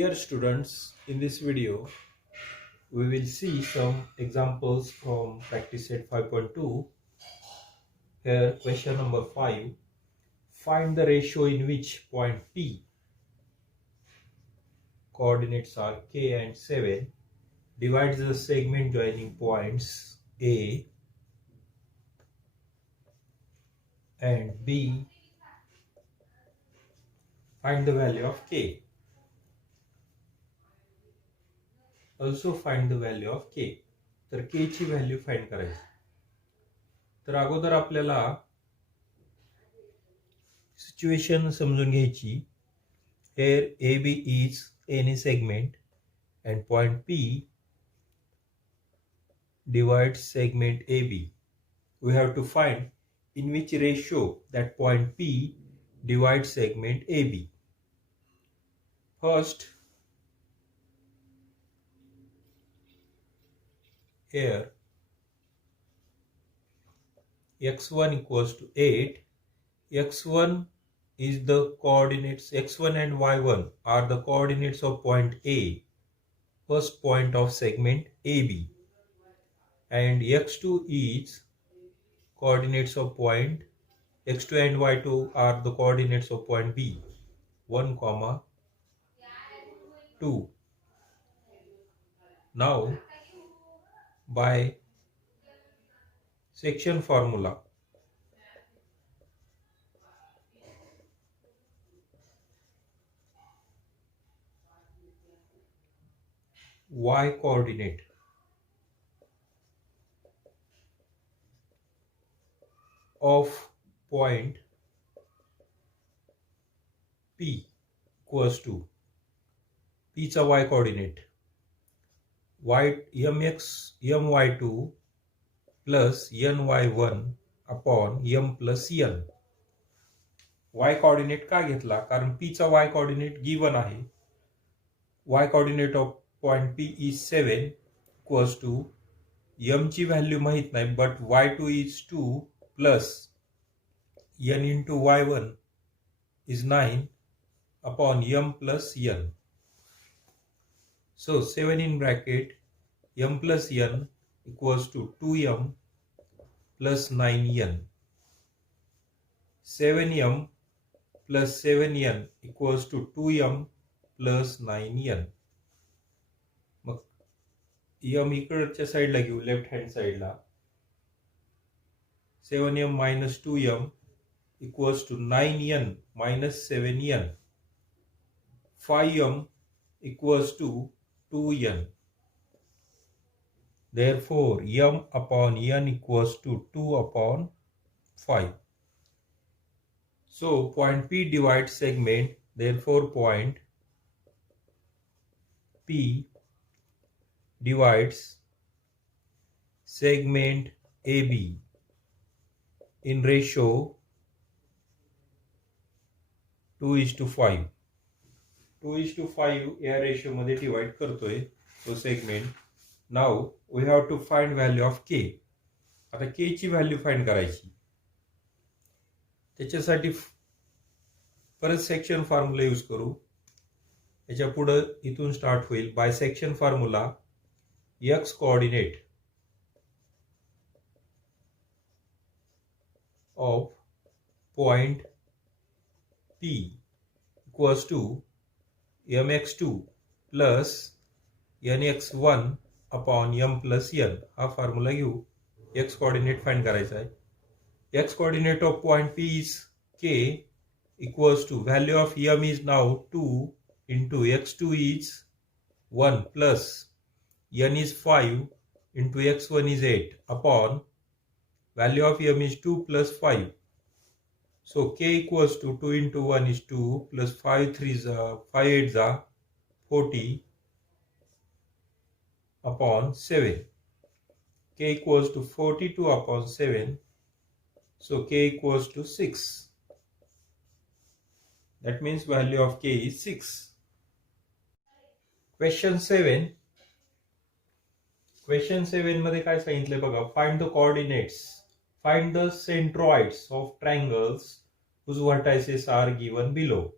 Dear students, in this video, we will see some examples from practice set 5.2. Here, question number 5. Find the ratio in which point P, coordinates are K and 7, divides the segment joining points A and B. Find the value of K. Also find the value of K. तर K ची value find करायची. तर अगोदर आपल्याला सिच्युएशन समजून घ्यायची. Here AB is any segment and point P divides segment AB. We have to find in which ratio that point P divides segment AB. First, here x1 equals to 8. x1 is the coordinates, x1 and y1 are the coordinates of point A, first point of segment AB, and x2 is coordinates of point, x2 and y2 are the coordinates of point B, 1, 2. Now, by section formula, y coordinate of point P equals to P चा y coordinate mx my2 plus ny1 upon m plus n. y coordinate का घेतला? कारण P चा y coordinate given आहे. y coordinate of point P is 7 equals to m ची व्हॅल्यू माहित नाही, but y2 is 2 plus n into y1 is 9 upon m plus n. So 7 in bracket m plus n equals to 2m plus 9n. 7m plus 7n equals to 2m plus 9n. मग m इकडच्या साईडला घेऊ, left hand साईडला. 7m minus 2m equals to 9n minus 7n. 5m equals to 2n. Therefore, m upon n equals to 2 upon 5. So, point P divides segment. Therefore, point P divides segment AB in ratio 2:5. 2:5 या रेशो मध्ये divide करतोय तो segment. Now we have to find value of K. आता के ची value find करायची. त्याच्यासाठी परत सेक्शन फॉर्म्युला यूज करू. याच्या पुढे इथून स्टार्ट होईल. By section formula x coordinate of point P equals to mx2 plus nx1 upon m plus n. हा फॉर्म्युला घेऊ. x कोऑर्डिनेट फाइंड करायचा आहे. x coordinate of point P is k equals to value of m is now 2 into x2 is 1 plus n is 5 into x1 is 8 upon value of m is 2 plus 5. So k equals to 2 into 1 is 2 plus 5 3s 5 8s are 40 upon 7. K equals to 42 upon 7. So k equals to 6. That means value of k is 6. Question 7. Question 7 मध्ये काय सांगितले बघा. Find the coordinates. Find the centroids of triangles whose vertices are given below.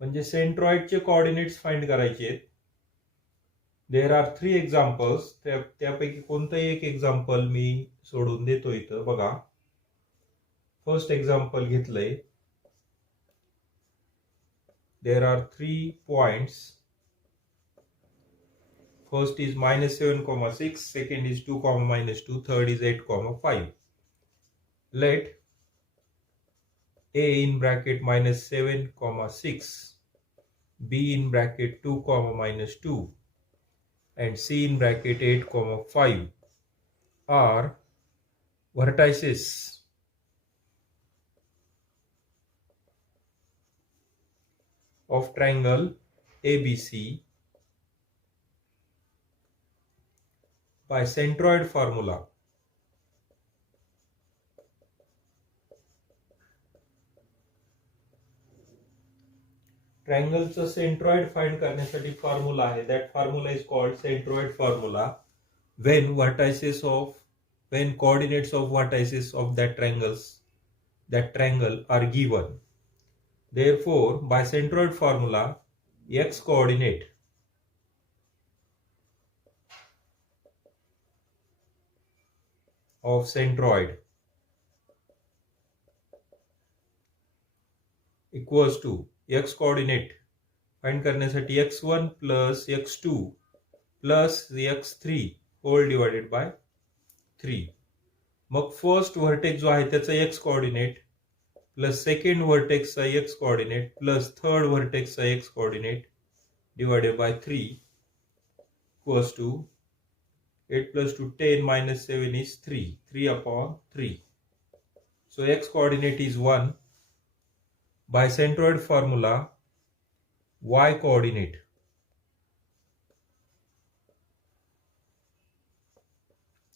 म्हणजे सेंट्रॉइडचे coordinates find करायचे आहेत. There are 3 examples. त्यापैकी कोणतंही एक एक्झाम्पल मी सोडून देतो इथं. बघा, फर्स्ट एक्झाम्पल घेतलंय. There are 3 points. First is -7,6, second is 2, -2, third is 8,5. Let a in bracket -7,6, b in bracket 2, -2, and c in bracket 8,5 are vertices of triangle ABC by centroid formula. ट्रायंगलचं centroid find करण्यासाठी formula आहे. That formula is called centroid formula. when coordinates of vertices of that triangle are given. Therefore, by centroid formula, x coordinate of centroid equals to x coordinate find करण्यासाठी x1 plus x2 plus x3 whole divided by 3. मग first vertex जो आहे त्याचा x coordinate plus second व्हर्टेक्सचा x coordinate plus third व्हर्टेक्सचा x coordinate divided by 3 equals to 8 plus 2 10 minus 7 is 3 upon 3. So x coordinate is 1. By centroid formula, y coordinate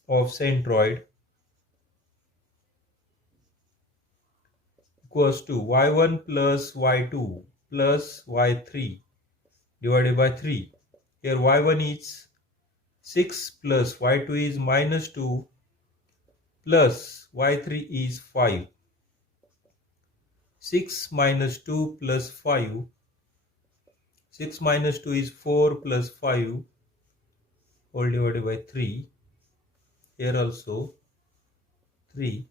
of centroid equals to y1 plus y2 plus y3 divided by 3. Here y1 is 6 plus y2 is -2 plus y3 is 5. 6 minus 2 plus 5. 6 minus 2 is 4 plus 5 whole divided by 3. Here also 3.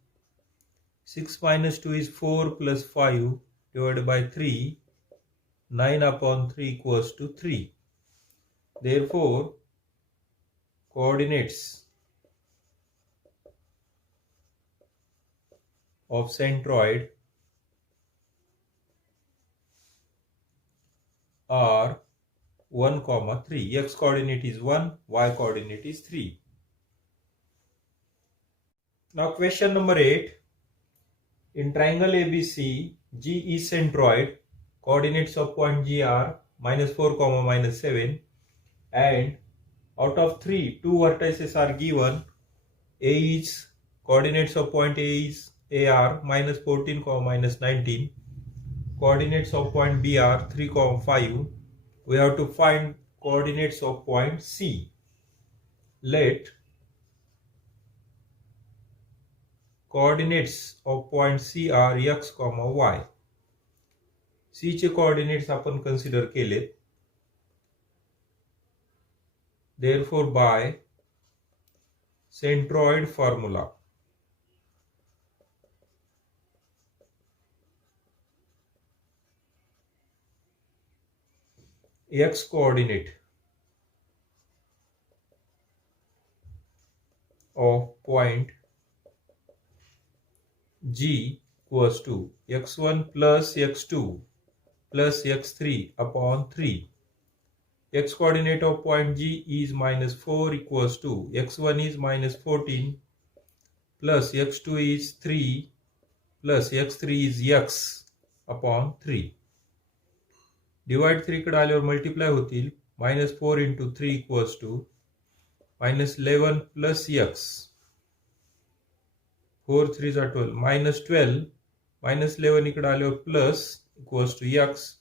6 minus 2 is 4 plus 5 divided by 3. 9 upon 3 equals to 3. Therefore, coordinates of centroid are 1, 3. X coordinate is 1, y coordinate is 3. Now question number 8. In triangle ABC, G is centroid. Coordinates of point G are -4, -7, and out of 3, 2 vertices are given. A is coordinates of point A are -14, -19. Coordinates of point B are 3, 5. We have to find coordinates of point C. Let coordinates of point C are x, y. C चे coordinates आपण consider केलेत. Therefore, by centroid formula, x coordinate of point G equals to x1 plus x2 plus x3 upon 3. X coordinate of point G is -4 equals to x1 is -14 plus x2 is 3 plus x3 is x upon 3. Divide 3 कडे आल्यावर मल्टिप्लाय होतील. -4 into 3 equals to -11 plus x. 4 3 are 12. -12 -11 इकडे आल्यावर plus equals to x.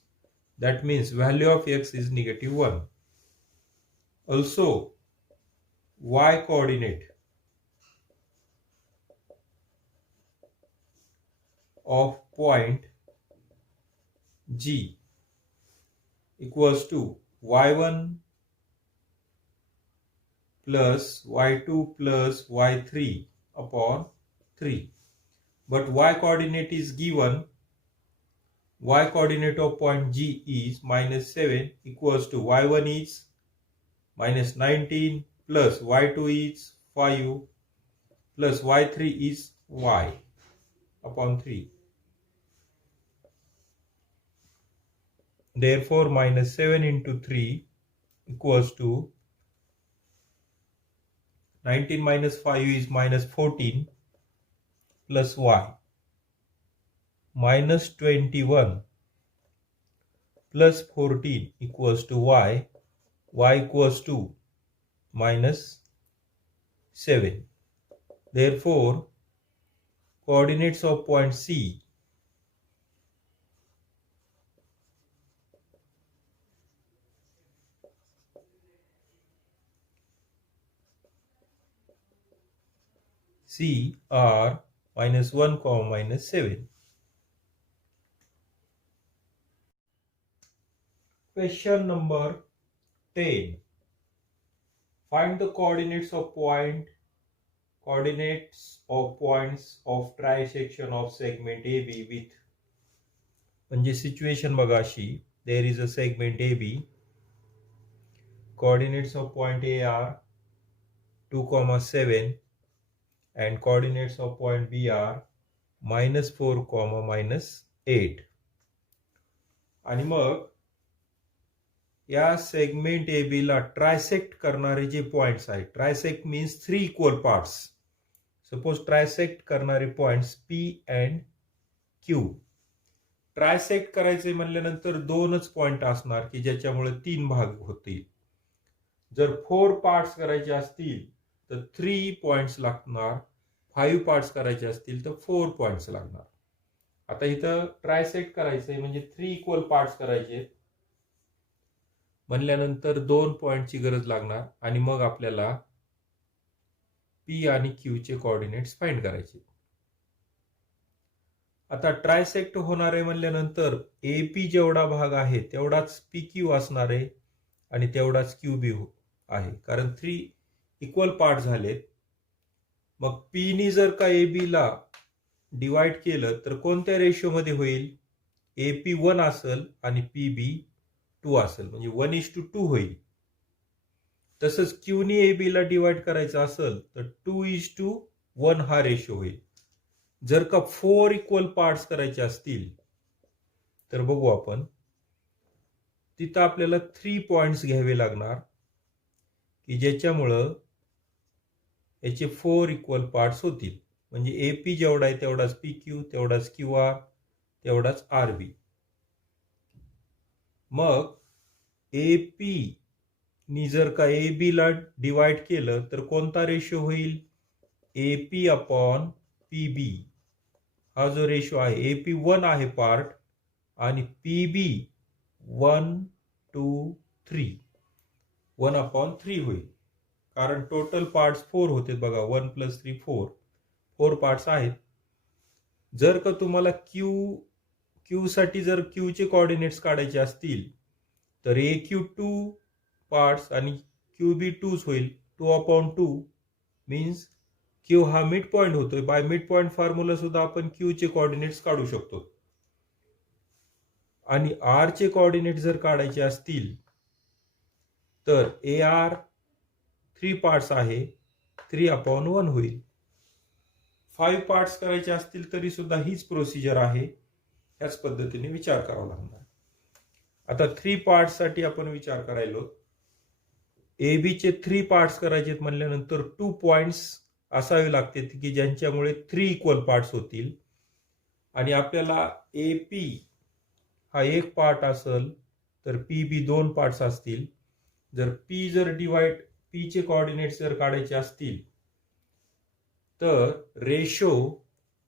That means value of x is -1. Also, y coordinate of point G equals to y1 plus y2 plus y3 upon 3. But y coordinate is given. Y coordinate of point G is -7 equals to y1 is -19 plus y2 is 5 plus y3 is y upon 3. Therefore, -7 into 3 equals to 19 minus 5 is -14 plus y. -21 plus 14 equals to y. Y equals to -7. Therefore, coordinates of point C are -1, -7. Question number 10. Find the coordinates of points of trisection of segment AB with. म्हणजे सिच्युएशन बघा अशी. There is a segment AB. Coordinates of point A are 2, 7 and coordinates of point B are -4, -8. आणि मग या segment A B ला ट्रायसेक्ट करणारे जे पॉइंट्स आहेत, trisect means 3 equal parts. Suppose trisect करणारे points P and Q. Trisect करायचे म्हणल्यानंतर 2च पॉइंट असणार की ज्याच्यामुळे 3 भाग होतील. जर 4 पार्ट्स करायचे असतील तर 3 पॉइंट्स लागणार. 5 पार्ट्स करायचे असतील तर 4 पॉइंट्स लागणार. आता इथं ट्रायसेक्ट करायचंय म्हणजे 3 इक्वल पार्ट्स करायचे म्हणल्यानंतर 2 पॉइंटची गरज लागणार आणि मग आपल्याला पी आणि क्यू चे कोऑर्डिनेट्स फाइंड करायचे. आता ट्रायसेक्ट होणार आहे म्हणल्यानंतर एपी जेवढा भाग आहे तेवढाच पी क्यू असणार आहे आणि तेवढाच क्यू बी आहे, कारण 3 इक्वल पार्ट झालेत. मग पी नी जर का ए बी ला डिवाइड केलं तर कोणत्या रेशो मध्ये होईल? एपी 1 असेल आणि पी बी 2 असेल, म्हणजे 1:2 होईल. तसंच क्यू नी ए बी ला डिवाइड करायचं असेल तर 2:1 हा रेशो होईल. जर का 4 इक्वल पार्ट्स करायचे असतील तर बघू आपण, तिथं आपल्याला 3 पॉइंट्स घ्यावे लागणार की ज्याच्यामुळं याचे 4 इक्वल पार्ट्स होतील. म्हणजे एपी जेवढा आहे तेवढाच पी क्यू, तेवढाच क्यू आर, तेवढाच आर बी. मग एपी नी जर का ए बी ला डिवाइड केलं तर कोणता रेशो होईल? AP upon P B. हा जो रेशो आहे, एपी 1 आहे पार्ट आणि पी बी 1, 2, 3. 1/3 होईल, कारण टोटल पार्ट्स 4 होते बघा. 1 + 3 4 पार्ट्स आहेत. जर का तुम्हाला क्यू साठी जर क्यू चे कोऑर्डिनेट्स काढायचे असतील तर ए क्यू 2 पार्ट्स आणि क्यू बी 2 होईल. 2/2 मीन्स क्यू हा मिड पॉइंट होतोय. बाय मिड पॉइंट फॉर्म्युला सुद्धा आपण क्यू चे कोऑर्डिनेट्स काढू शकतो. आणि आर चे कोऑर्डिनेट जर काढायचे असतील तर ए आर 3 पार्ट्स आहे, 3/1 होईल. 5 पार्ट्स करायचे असतील तरी सुद्धा हीच प्रोसिजर आहे. ह्याच पद्धतीने विचार करावा लागणार. आता 3 पार्ट्स साठी आपण विचार करायलो. ए बी चे 3 पार्ट्स करायचे म्हणल्यानंतर 2 पॉइंट्स असावे लागतील की ज्यांच्यामुळे 3 इक्वल पार्ट्स होतील. आणि आपल्याला एपी हा 1 पार्ट असेल तर पी बी 2 पार्ट्स असतील. जर पी चे कोऑर्डिनेट्स जर काढायचे असतील तर ratio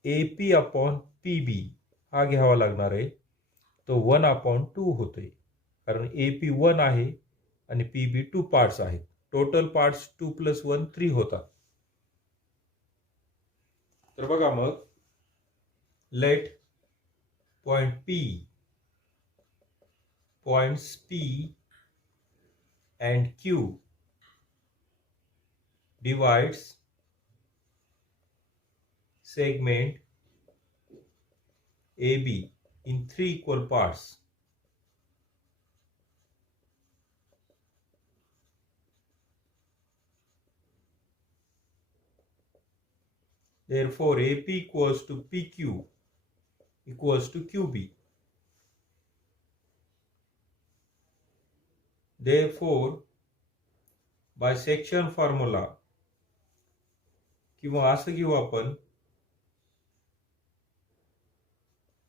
AP upon P B हा घ्यावा लागणार आहे. तो 1/2 होतोय, कारण एपी 1 आहे आणि पी बी 2 पार्ट्स आहेत. टोटल पार्ट्स 2 + 1 3 होतात. तर बघा मग, let point points P and Q divides segment AB in three equal parts. Therefore, AP equals to PQ equals to QB. Therefore, bisection formula किंवा असं घेऊ आपण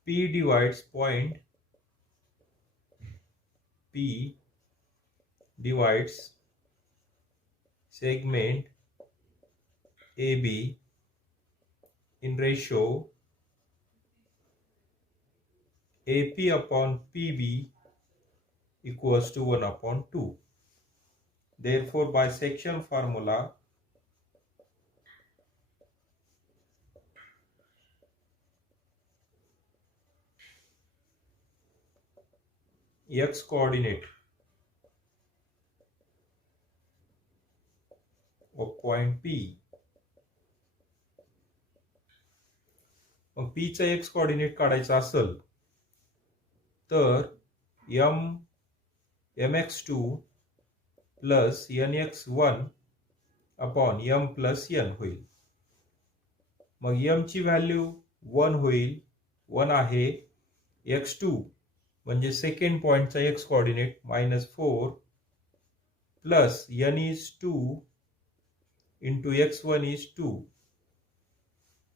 P divides point P divides segment AB in ratio AP upon PB equals to 1 upon 2. Therefore, bisection formula x coordinate of point P. मग P चा x coordinate काढायचा असेल तर mx2 plus nx1 upon m plus n होईल. मग m ची व्हॅल्यू 1 होईल. 1 आहे. x2 म्हणजे second पॉइंटचा x coordinate -4 plus n is 2 into x1 is 2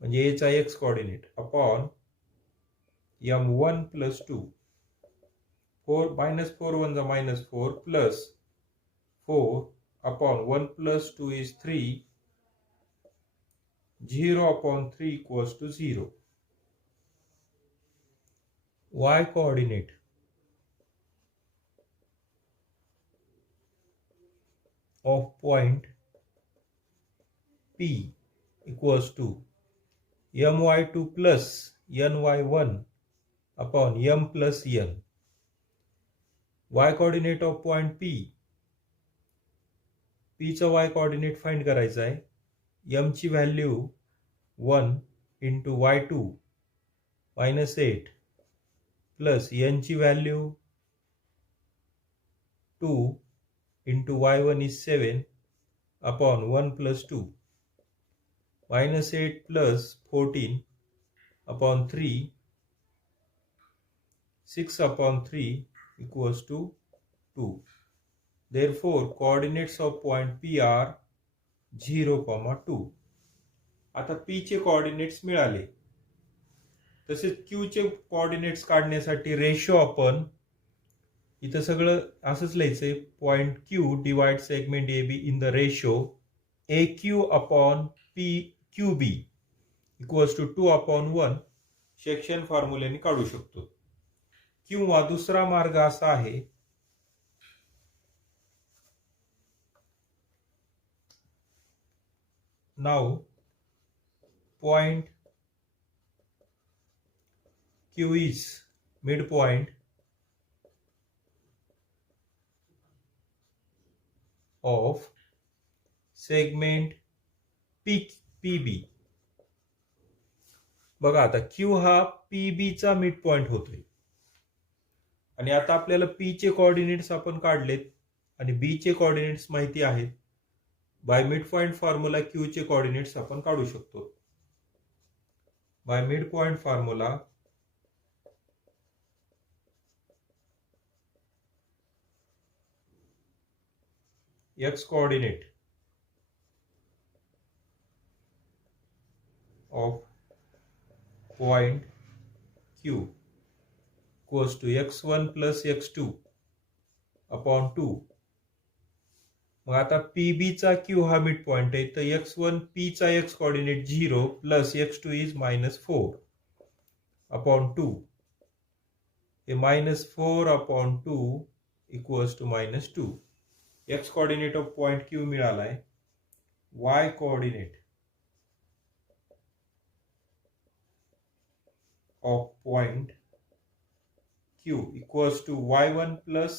म्हणजे a चा x coordinate upon m1 plus 2 4 -4 1 जा -4 प्लस 4 upon 1 plus 2 is 3. 0 upon 3 equals to 0. Y coordinate of point P equals to my2 plus ny1 upon m plus n. Y coordinate of point P. P चा y coordinate find करायचा आहे. m ची व्हॅल्यू 1 into y2 -8 plus n ची व्हॅल्यू 2 into y1 is 7 अपॉन 1 प्लस 2 -8 प्लस 14 अपॉन 3 6 upon 3 equals to 2. Therefore, coordinates of point P are 0, 2. आता P चे कोऑर्डिनेट्स मिळाले. तसेच Q चे कोऑर्डिनेट्स काढण्यासाठी रेशो आपण इथं सगळं असंच लिहायचंय. Point Q divide segment AB in the ratio AQ upon PQB equals to 2 upon 1 section फॉर्म्युल्याने काढू शकतो. किंवा दुसरा मार्ग असा आहे now point Q is midpoint of segment PB. बघा आता Q हा PB चा मिड पॉइंट होतोय आणि आता आपल्याला P चे कोऑर्डिनेट्स आपण काढलेत आणि B चे कोऑर्डिनेट्स माहिती आहेत. By mid point formula Q चे कोऑर्डिनेट्स आपण काढू शकतो. By mid point formula x coordinate of point Q equals to x1 plus x2 upon 2. मग आता PB चा Q हा मिड पॉइंट आहे तर x1 P चा x coordinate 0 plus x2 is -4 अपॉन 2. हे -4 अपॉन 2 equals to -2. x coordinate of point Q मिळालाय. y coordinate of point Q equals to y1 plus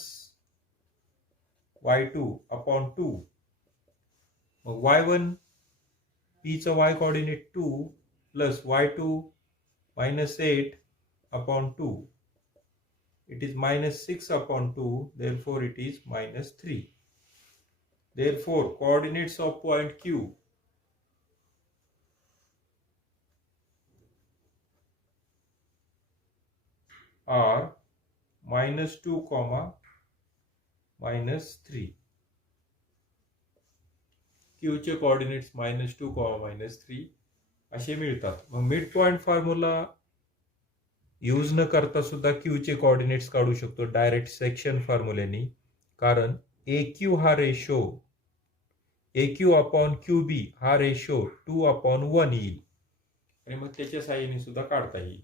y2 upon 2. मग y1 p चा y coordinate 2 plus y2 minus 8 upon 2. It is minus 6 upon 2, therefore it is minus 3. Therefore, coordinates of point Q are minus 2, minus 3. Q चे coordinates minus 2, minus 3 असे मिळतात. मग mid point formula use न करता सुद्धा क्यू चे कोऑर्डिनेट्स काढू शकतो डायरेक्ट सेक्शन फॉर्म्युलेनी. कारण ए क्यू हा ratio A Q upon Q B हा रेशो 2 अपॉन 1 येईल आणि मग त्याच्या साह्याने सुद्धा काढता येईल.